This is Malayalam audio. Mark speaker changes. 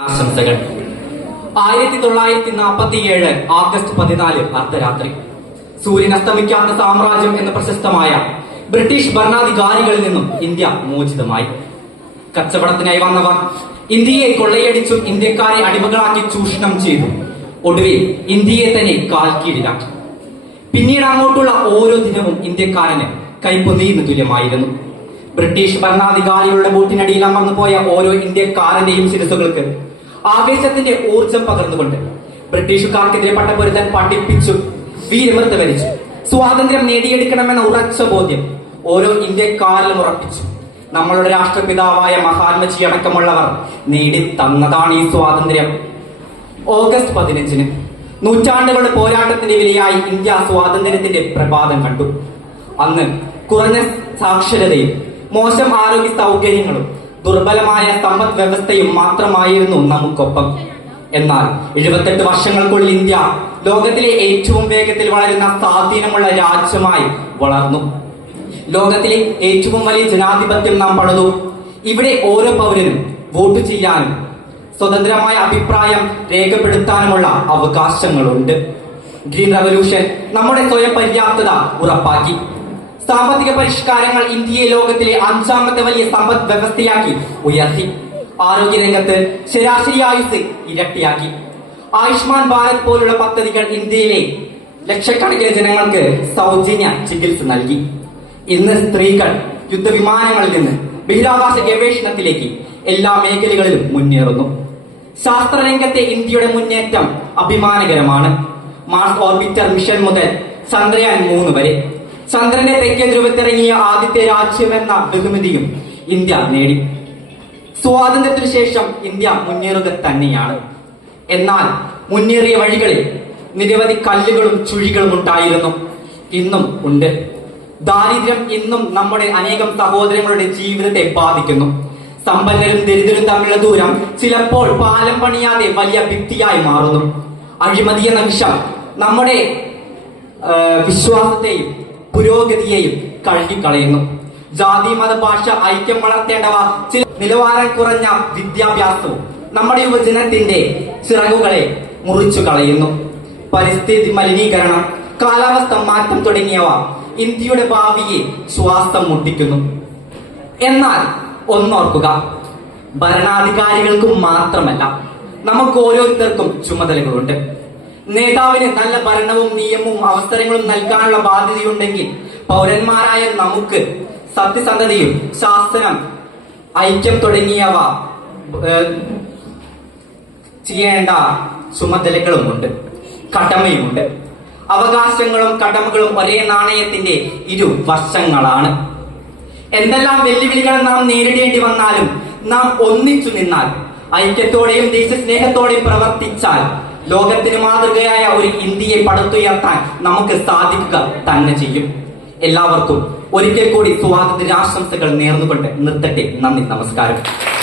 Speaker 1: ആശംസകൾ. ആയിരത്തി തൊള്ളായിരത്തി നാൽപ്പത്തി ഏഴ് ആഗസ്റ്റ് പതിനാല് അർദ്ധരാത്രി. സൂര്യൻ അസ്തമിക്കാത്ത സാമ്രാജ്യം എന്ന പ്രശസ്തമായ ബ്രിട്ടീഷ് ഭരണാധികാരികളിൽ നിന്നും ഇന്ത്യ മോചിതമായി. കച്ചവടത്തിനായി വന്നവർ ഇന്ത്യയെ കൊള്ളയടിച്ചു ഇന്ത്യക്കാരെ അടിമകളാക്കി ചൂഷണം ചെയ്തു. ഒടുവിൽ ഇന്ത്യയെ തന്നെ കാൽക്കീഴിലാക്കി. പിന്നീട് അങ്ങോട്ടുള്ള ഓരോ ദിനവും ഇന്ത്യക്കാരന് കൈപ്പൊതിയിന് തുല്യമായിരുന്നു. ബ്രിട്ടീഷ് ഭരണാധികാരികളുടെ ബൂട്ടിനടിയിൽ അമർന്നു പോയ ഓരോ ഇന്ത്യക്കാരന്റെയും ശിരസുകൾക്ക് ആവേശത്തിന്റെ ഊർജം പകർന്നുകൊണ്ട് ബ്രിട്ടീഷുകാർക്കെതിരെ പട്ടപൊരുത്തൻ പഠിപ്പിച്ചു വീരമൃത്ത് വരിച്ചു സ്വാതന്ത്ര്യം നേടിയെടുക്കണമെന്ന ഉറച്ച ബോധ്യം ഓരോ ഇന്ത്യക്കാരിലും ഉറപ്പിച്ചു. നമ്മളുടെ രാഷ്ട്രപിതാവായ മഹാത്മജി അടക്കമുള്ളവർ നേടി തന്നതാണ് ഈ സ്വാതന്ത്ര്യം. ഓഗസ്റ്റ് പതിനഞ്ചിന് നൂറ്റാണ്ടുകളുടെ പോരാട്ടത്തിന്റെ വിലയായി ഇന്ത്യ സ്വാതന്ത്ര്യത്തിന്റെ പ്രഭാതം കണ്ടു. അന്ന് കുറഞ്ഞ സാക്ഷരതയും മോശം ആരോഗ്യ സൗകര്യങ്ങളും ദുർബലമായ സമ്പദ് വ്യവസ്ഥയും മാത്രമായിരുന്നു നമുക്കൊപ്പം. എന്നാൽ എഴുപത്തെട്ട് വർഷങ്ങൾക്കുള്ളിൽ ഇന്ത്യ ലോകത്തിലെ ഏറ്റവും വേഗത്തിൽ വളരുന്ന സ്വാധീനമുള്ള രാജ്യമായി വളർന്നു. ലോകത്തിലെ ഏറ്റവും വലിയ ജനാധിപത്യം നാം പണിതു. ഇവിടെ ഓരോ പൗരനും വോട്ട് ചെയ്യാനും സ്വതന്ത്രമായ അഭിപ്രായം രേഖപ്പെടുത്താനുമുള്ള അവകാശങ്ങളുണ്ട്. ഗ്രീൻ റവല്യൂഷൻ നമ്മുടെ സ്വയം പര്യാപ്തത ഉറപ്പാക്കി. സാമ്പത്തിക പരിഷ്കാരങ്ങൾ ഇന്ത്യയെ ലോകത്തിലെ അഞ്ചാമത്തെ വലിയ സമ്പദ് വ്യവസ്ഥയാക്കി ഉയർത്തി. ആരോഗ്യ ആരോഗ്യരംഗത്ത് ശരാശരി ആയുസ് ഇരട്ടിയാക്കി. ആയുഷ്മാൻ ഭാരത് പോലുള്ള പദ്ധതികൾ ഇന്ത്യയിലെ ലക്ഷക്കണക്കിന് ജനങ്ങൾക്ക് സൗജന്യ ചികിത്സ നൽകി. ഇന്ന് സ്ത്രീകൾ യുദ്ധവിമാനങ്ങളിൽ നിന്ന് ബഹിരാകാശ ഗവേഷണത്തിലേക്ക് എല്ലാ മേഖലകളിലും മുന്നേറുന്നു. ശാസ്ത്രരംഗത്തെ ഇന്ത്യയുടെ മുന്നേറ്റം അഭിമാനകരമാണ്. മാർസ് ഓർബിറ്റർ മിഷൻ മുതൽ ചന്ദ്രയാൻ മൂന്ന് വരെ ചന്ദ്രന്റെ തെക്കേ ധ്രുവത്തിറങ്ങിയ ആദ്യത്തെ രാജ്യമെന്ന ബഹുമതിയും ഇന്ത്യ നേടി. സ്വാതന്ത്ര്യത്തിനു ശേഷം ഇന്ത്യ മുന്നേറുക തന്നെയാണ്. എന്നാൽ മുന്നേറിയ വഴികളിൽ നിരവധി കല്ലുകളും ചുഴികളും ഉണ്ടായിരുന്നു. ഇന്നും ഉണ്ട്. ദാരിദ്ര്യം ഇന്നും നമ്മുടെ അനേകം സഹോദരങ്ങളുടെ ജീവിതത്തെ ബാധിക്കുന്നു. സമ്പന്നരും ദരിദ്രരും തമ്മിലുള്ള ദൂരം ചിലപ്പോൾ പാലം പണിയാതെ വലിയ ഭിത്തിയായി മാറുന്നു. അഴിമതി എന്ന വിഷം നമ്മുടെ വിശ്വാസത്തെയും പുരോഗതിയെയും കഴുകിക്കളയുന്നു. ജാതി മത ഭാഷ ഐക്യം വളർത്തേണ്ടവ ചില നിലവാരം കുറഞ്ഞ വിദ്യാഭ്യാസവും നമ്മുടെ യുവജനത്തിന്റെ ചിറകുകളെ മുറിച്ചു കളയുന്നു. പരിസ്ഥിതി മലിനീകരണം കാലാവസ്ഥ മാറ്റം തുടങ്ങിയവ ഇന്ത്യയുടെ ഭാവിയെ ശ്വാസം മുട്ടിക്കുന്നു. എന്നാൽ ഒന്നോർക്കുക ഭരണാധികാരികൾക്കും മാത്രമല്ല നമുക്ക് ഓരോരുത്തർക്കും ചുമതലകളുണ്ട്. നേതാവിന് നല്ല ഭരണവും നിയമവും അവസരങ്ങളും നൽകാനുള്ള ബാധ്യതയുണ്ടെങ്കിൽ പൗരന്മാരായ നമുക്ക് സത്യസന്ധതയും ശാസനം ഐക്യം തുടങ്ങിയവ ചെയ്യേണ്ട ചുമതലകളുമുണ്ട് കടമയുമുണ്ട്. അവകാശങ്ങളും കടമകളും ഒരേ നാണയത്തിന്റെ ഇരു വശങ്ങളാണ്. എന്തെല്ലാം വെല്ലുവിളികൾ നാം നേരിടേണ്ടി വന്നാലും നാം ഒന്നിച്ചു നിന്നാൽ ഐക്യത്തോടെയും ദേശസ്നേഹത്തോടെയും പ്രവർത്തിച്ചാൽ ലോകത്തിന് മാതൃകയായ ഒരു ഇന്ത്യയെ പടുത്തുയർത്താൻ നമുക്ക് സാധിക്കുക തന്നെ ചെയ്യും. എല്ലാവർക്കും ഒരിക്കൽ കൂടി സ്വാഗത ആശംസകൾ നേർന്നുകൊണ്ട് നിർത്തട്ടെ. നന്ദി നമസ്കാരം.